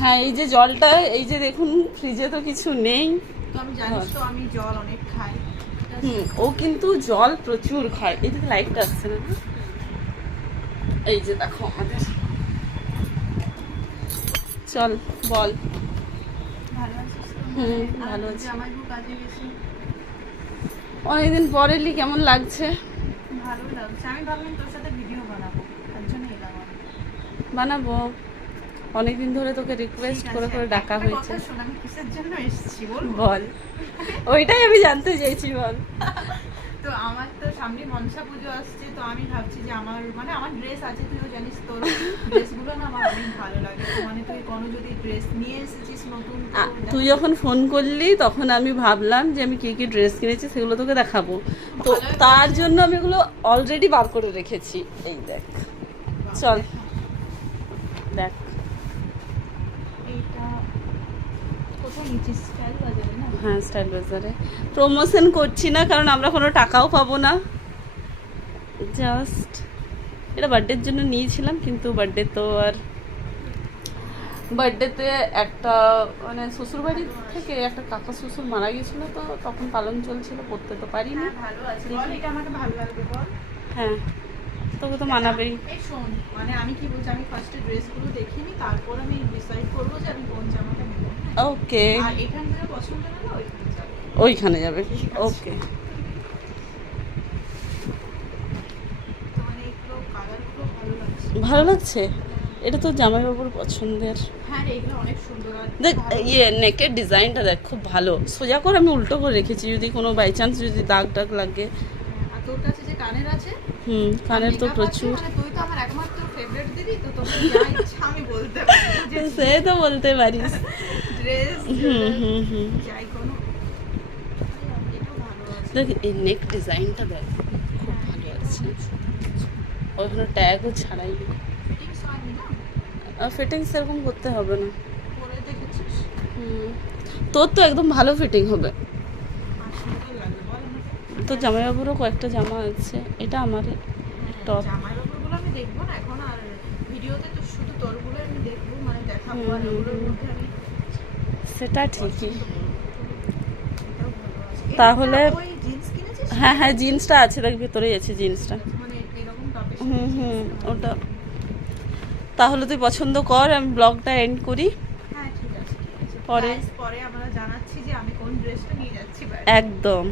হ্যাঁ, এই যে জলটা, এই যে দেখুন ফ্রিজে তো কিছু নেই। আমি জল অনেক খাই। ও কিন্তু জল প্রচুর খায়। এই দিকে লাইটটা আসছে না? এই যে দেখো আমাদের। চল বল। ভালো আছি। অনেকদিন পর এলি, কেমন লাগছে? ভালো লাগছে। আমি ভাবলাম তোর সাথে ভিডিও বানাবো, তার জন্য এলাম। বানাবো। অনেকদিন ধরে তোকে রিকোয়েস্ট করে করে ডাকা হয়েছে। আমি কিসের জন্য এসেছি বল। ওইটাই আমি জানতে চাইছি, বল। তো আমার তো সামনে মনসা পুজো আসছে, তো আমি ভাবছি যে আমার ড্রেস আছে, তুইও জানিস, তোর ড্রেসগুলো না আমার অনেক ভালো লাগে। মানে তুই কোনো যদি ড্রেস নিয়ে এসেছিস নতুন, তুই যখন ফোন করলি তখন আমি ভাবলাম যে আমি কি কি ড্রেস কিনেছি সেগুলো তোকে দেখাবো। তো তার জন্য আমি এগুলো অলরেডি বার করে রেখেছি। এই দেখ, চল দেখ। হ্যাঁ, স্টাইল বাজারে প্রমোশন করছি না, কারণ আমরা কোনো টাকাও পাবো না। জাস্ট এটা বার্থডের জন্য নিয়েছিলাম, কিন্তু বার্থডে তো আর বার্থডেতে একটা মানে শ্বশুরবাড়ি থেকে একটা কাকা শ্বশুর মারা গেছিলো, তো তখন পালন চলছিল, পড়তে তো পারিনি। হ্যাঁ, তোকে তো মানাবেই। মানে আমি কি বলছি, আমি ফার্স্টে ড্রেসগুলো দেখিনি, তারপর আমি ডিসাইড করবো যে আমি কোন জামাটা নেব। ওকে, আর এখান থেকে পছন্দ হলে ওইখানে যাবে। ওকে, ভালো লাগছে। এটা তো জামাইবাবুর পছন্দের। হ্যাঁ, এগুলো অনেক সুন্দর। দেখ নেকের ডিজাইনটা দেখ, খুব ভালো। সোজা করে আমি উল্টো করে রেখেছি, যদি কোনো বাই চান্স যদি দাগ টাগ লাগে। আর তোর কাছে যে কানের আছে, কানের তো প্রচুর। তুই তো আমার একমাত্র ফেভারিট দিদি, তো তোকে যা ইচ্ছা আমি বলতে পারি। সে তো বলতে পারিস। ড্রেস যাই কোনো। দেখ এই নেক ডিজাইনটা দেখ, খুব ভালো আছে। ওখানে ট্যাগও ছাড়াই। ফিটিং সেরকম করতে হবে না। তোর তো একদম ভালো ফিটিং হবে। তো জামাইবাবুরও কয়েকটা জামা আছে, এটা আমার টপ। জামাইবাবুরগুলো আমি দেখবো না এখন, আর ভিডিওতে তো শুধু তোরগুলো আমি দেখবো, মানে দেখাবো, আর ওগুলোর মধ্যে আমি। সেটা ঠিকই। তাহলে হ্যাঁ হ্যাঁ, জিন্সটা আছে, দেখ ভেতরেই আছে জিন্সটা। ওটা তাহলে তুই পছন্দ কর, আমি ব্লগটা এন্ড করি। হ্যাঁ ঠিক আছে, পরে আমরা জানাচ্ছি যে আমি কোন ড্রেসটা নিয়ে যাচ্ছি। একদম।